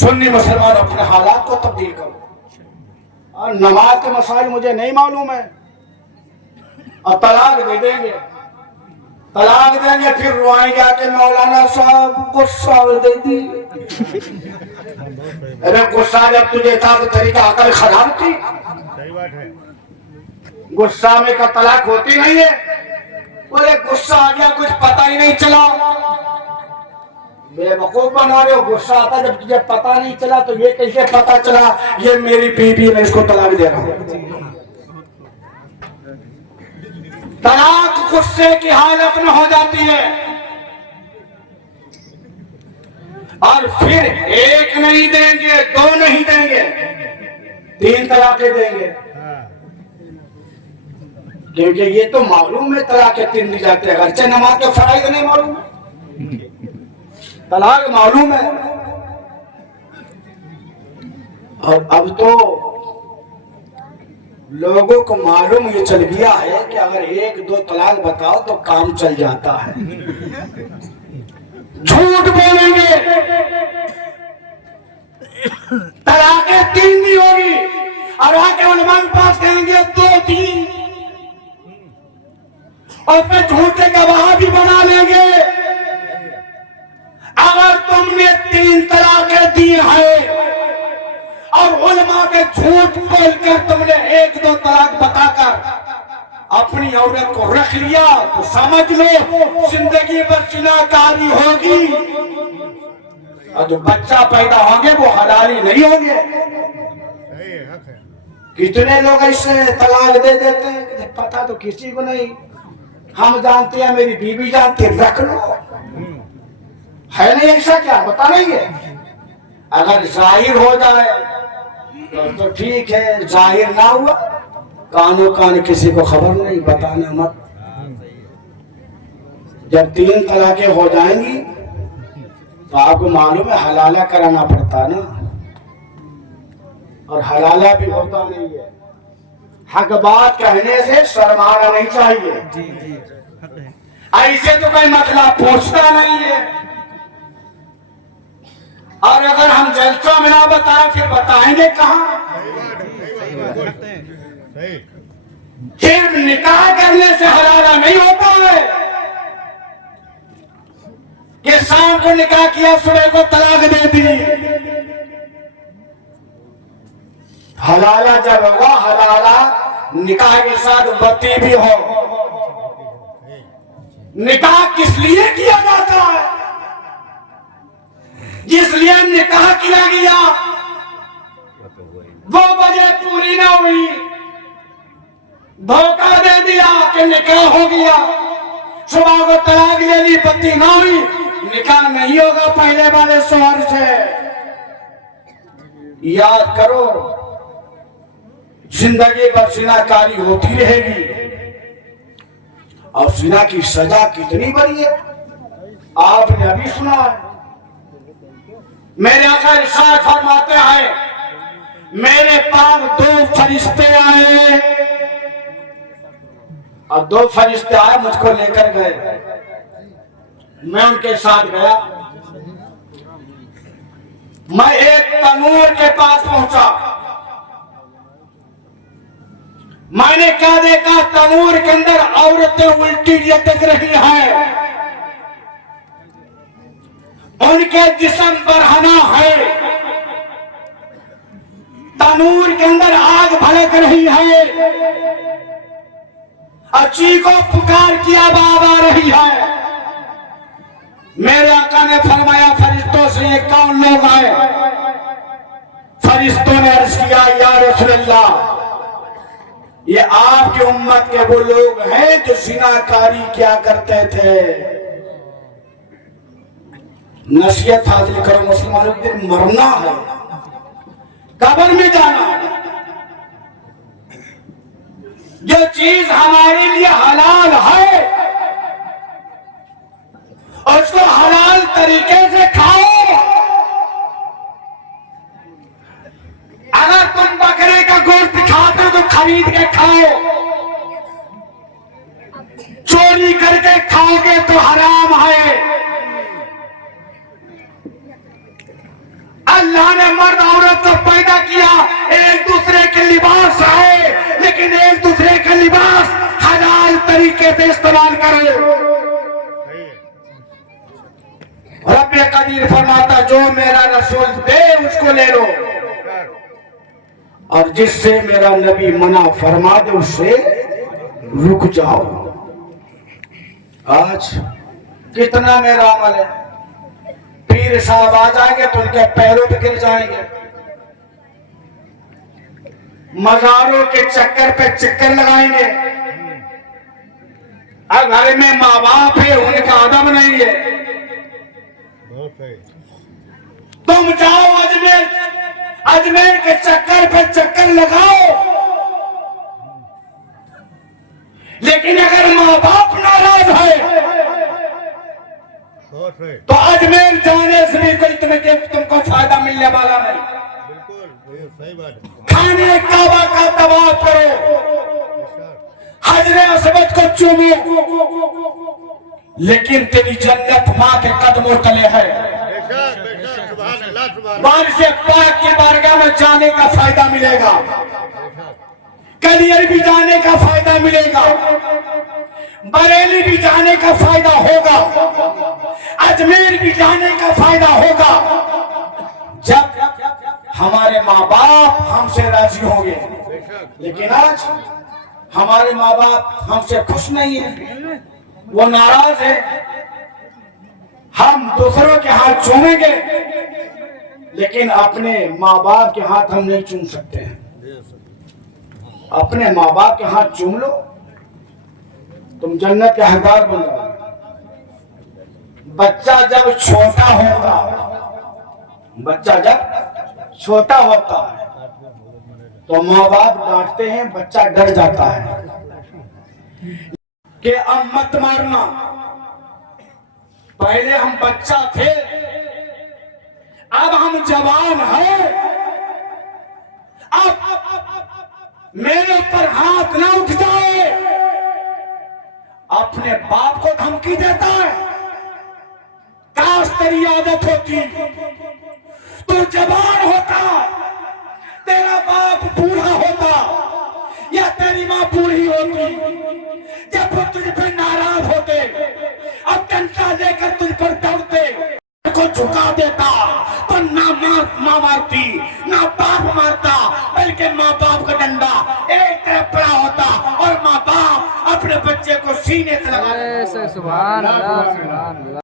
सुन्नी मुसलमान अपने हालात को तब्दील करो। और नमाज के मसाइल मुझे नहीं मालूम है और तलाक दे देंगे, तलाक देंगे, फिर रुआएंगे आके मौलाना साहब गुस्सा दे दी। अरे गुस्सा जब तुझे था तो तरीका अकल खराब थी। सही बात है। गुस्सा में का तलाक होती नहीं है। बोले गुस्सा आ गया कुछ पता ही नहीं चला, बेवकूफ बना रहे हो। गुस्सा आता जब तुझे पता नहीं चला तो ये कैसे पता चला ये मेरी बीवी, मैं इसको तलाक दे रहा हूं। तलाक गुस्से की हालत में हो जाती है और फिर एक नहीं देंगे, दो नहीं देंगे, 3 तलाकें देंगे। क्योंकि ये तो मालूम है तलाक 3 दी जाते हैं, अच्छे नमाज के फराइज नहीं मालूम है, तलाक मालूम है। और अब तो लोगों को मालूम ये चल गया है कि अगर 1-2 तलाक बताओ तो काम चल जाता है। झूठ बोलेंगे, तलाकें 3 नहीं होगी और आके उलमा के पास कहेंगे 2-3 और फिर झूठे गवाह भी बना लेंगे। अगर तुमने 3 तलाकें दी है और उलमा के झूठ बोलकर तुमने 1-2 तलाक बताकर अपनी औरत को रख लिया तो समझ लो जिंदगी भर जिनाकारी होगी और जो बच्चा पैदा होंगे वो हलाली नहीं होंगे। कितने लोग ऐसे तलाक दे देते हैं, पता तो किसी को नहीं, हम जानते हैं, मेरी बीवी जानती है, रख लो। है नहीं ऐसा, क्या होता नहीं है। अगर जाहिर हो जाए तो ठीक है, जाहिर ना हुआ कानो कान किसी को खबर नहीं, बताना मत। जब 3 तलाकें हो जाएंगी तो आपको मालूम है हलाला कराना पड़ता ना, और हलाला भी होता नहीं है। हक बात कहने से शर्माना नहीं चाहिए। जी जी ऐसे तो कोई मसला पूछता नहीं है। और अगर हम जलसों में ना बताएं फिर बताएंगे कहां। सिर्फ निकाह करने से हलाला नहीं होता है कि शाम को निकाह किया सुबह को तलाक दे दी। हलाला जब होगा, हलाला निकाह के साथ वती भी हो। निकाह किस लिए किया जाता है? जिस लिए निकाह किया गया 2 बजे पूरी ना हुई, धोखा दे दिया कि निकाह हो गया, सुबह को तलाक ले ली, पति ना हुई, निकाह नहीं होगा पहले वाले शौहर से। याद करो जिंदगी भर जिनाकारी होती रहेगी और जिना की सजा कितनी बड़ी है आपने अभी सुना है। मेरे आका इरशाद फरमाते हैं, मेरे पास 2 फरिश्ते आए और 2 फरिश्ते आए मुझको लेकर गए। मैं उनके साथ गया। मैं एक तनूर के पास पहुंचा। मैंने क्या देखा, तनूर के अंदर औरतें उल्टी लटक रही हैं, उनके जिस्म बरहना है, तनूर के अंदर आग भड़क रही है, अच्छी को पुकार की आवाज आ रही है। मेरे आका ने फरमाया फरिश्तों से ये कौन लोग आए? फरिश्तों ने अर्ज किया, या रसूलल्लाह, ये आपकी उम्मत के वो लोग हैं जो जिनाकारी क्या करते थे। नसीहत हासिल करो मुसलमानों, एक दिन मरना है, कब्र में जाना है। जो चीज हमारे लिए हलाल है उसको हलाल तरीके से खाओ। अगर तुम बकरे का गोश्त खाते हो तो खरीद के खाओ, चोरी करके खाओगे तो हराम है। अल्लाह ने मर्द औरत को पैदा किया, एक दूसरे के लिबास है, लेकिन एक दूसरे के लिबास हलाल तरीके से इस्तेमाल करो। रब्बे कदीर फरमाता जो मेरा रसूल दे उसको ले लो, और जिससे मेरा नबी मना फरमा दे उससे रुक जाओ। आज कितना मेरा अमल है, पीर साहब आ जाएंगे तो उनके पैरों पे गिर जाएंगे, मजारों के चक्कर पे चक्कर लगाएंगे। अब घर में माँ बाप है, उनका अदब नहीं है। तुम जाओ अजमेर, अजमेर के चक्कर पे चक्कर लगाओ, लेकिन अगर माँ बाप नाराज है तो अजमेर जाने से भी कोई तुमको फायदा मिलने वाला नहीं। बिल्कुल सही बात। खाने काबा का तवाफ करो, हजरे अस्वद को चूमो, लेकिन तेरी जन्नत माँ के कदमों तले है। बारिश पाक की बारगाह में जाने का फायदा मिलेगा, कलियर भी जाने का फायदा मिलेगा, बरेली भी जाने का फायदा होगा, अजमेर भी जाने का फायदा होगा, जब हमारे माँ बाप हमसे राजी होंगे। लेकिन आज हमारे माँ बाप हमसे खुश नहीं है, वो नाराज है। हम दूसरों के हाथ चूमेंगे, लेकिन अपने माँ बाप के हाथ हम नहीं चूम सकते हैं। अपने माँ बाप के हाथ चूम लो, तुम जन्नत के हकदार बन जाओ। बच्चा जब छोटा होगा, बच्चा जब छोटा होता है तो माँ बाप डांटते हैं, बच्चा डर जाता है कि अब मत मारना। पहले हम बच्चा थे, अब हम जवान हैं, अब मेरे ऊपर हाथ ना उठ जाए। अपने बाप को धमकी देता है, काश तेरी आदत होती, तू जवान होता, तेरा बाप बूढ़ा होता या तेरी माँ बूढ़ी होती, जब वो तुझ पर नाराज होते, अब डंडा लेकर तुझ पर दौड़ते, को झुका देता, तो ना माँ मारती ना बाप मारता, बल्कि माँ बाप का डंडा एक तरफ पड़ा होता और माँ बाप अपने बच्चे को सीने से लगा। सुभान अल्लाह, सुभान अल्लाह।